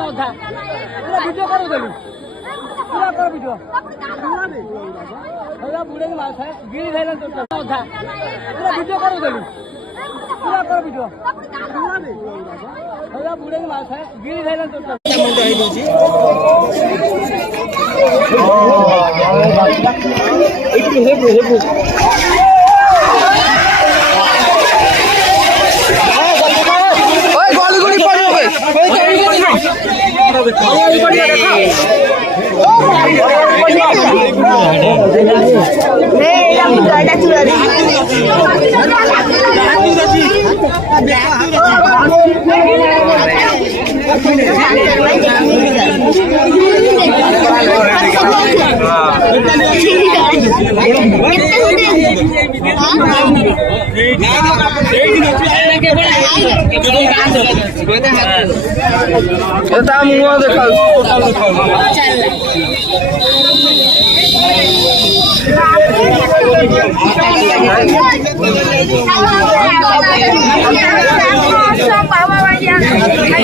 video করো দেবি পুরা করো ভিডিও বুড়ে গিরি খাইলেন তো পুরা ভিডিও করো দেবি পুরা করো ভিডিও বুড়ে গিরি খাইলেন তো Sama